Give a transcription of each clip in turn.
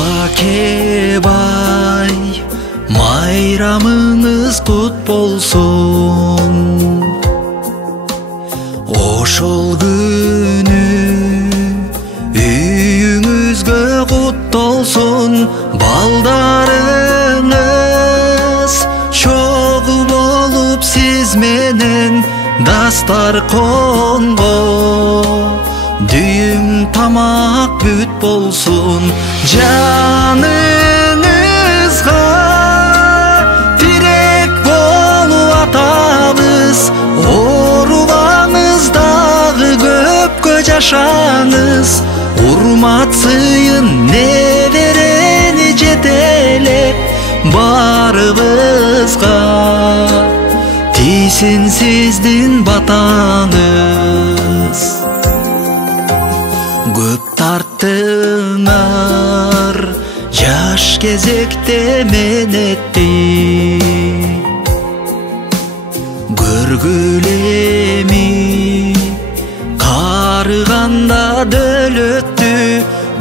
Апакебай, майрамыңыз кут болсун. Ошол күнү үйүңүзгө куттолсун. Балдарыңыз чогуу болуп сиз менен дастарконго. Дүйүм тамак бүт болсун. Жаныңызга тирек болуп атабыз. Оорубаңыздагы көпкө жашаңыз. Урмат сыйын неберени жетелеп барыбызга. Тийсин сиздин батаңыз. Көп тарттыңар жаш кезекте менетти. Көргүлө эми карыганда дөөлөттү.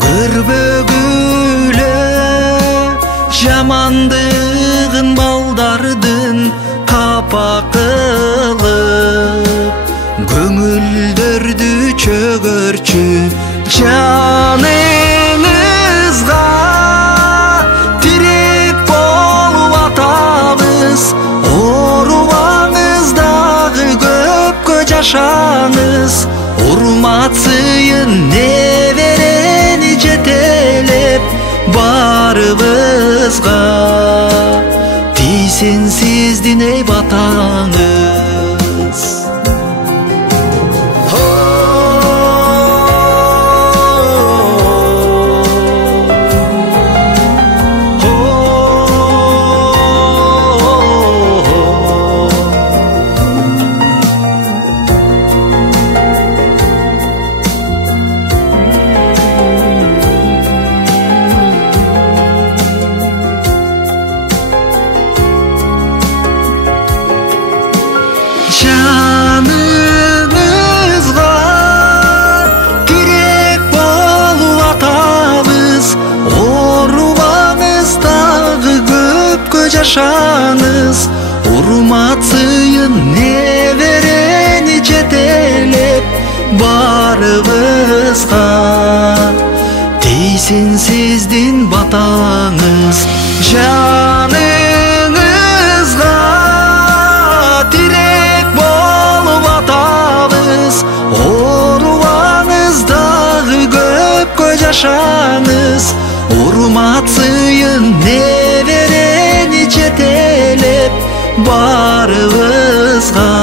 Көрбөгүлө жамандыгын балдардын капа кылып. Көңүлдөрдү чөгөрчү. Жаныңызга тирек болуп атабыз. Оорубаңыздагы көпкө жашаңыз. Урмат сыйын неберени жетелеп барыбызга. Тийсин сиздин эй батаңыз. Жаныңызга тирек болуп атабыз. Оорубаңыздагы көпкө жашаңыз. Урмат сыйын неберени жетелеп барыбызга. Тийсин сиздин батаңыз. Жаныңызга тирек болуп атабыз. Оорубаңыздагы көпкө жашаңыз. Урмат сыйын неберени жетелеп барыбызга.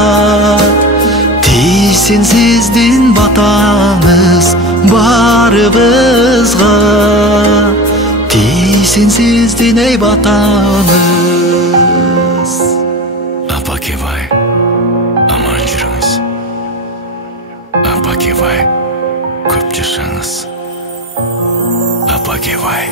Тийсин сиздин батаңыз барыбызга. Тийсин сиздин эй батаңыз. Апакебай, аман жүрүңүз. Апакебай, көп жашаңыз. Апакебай.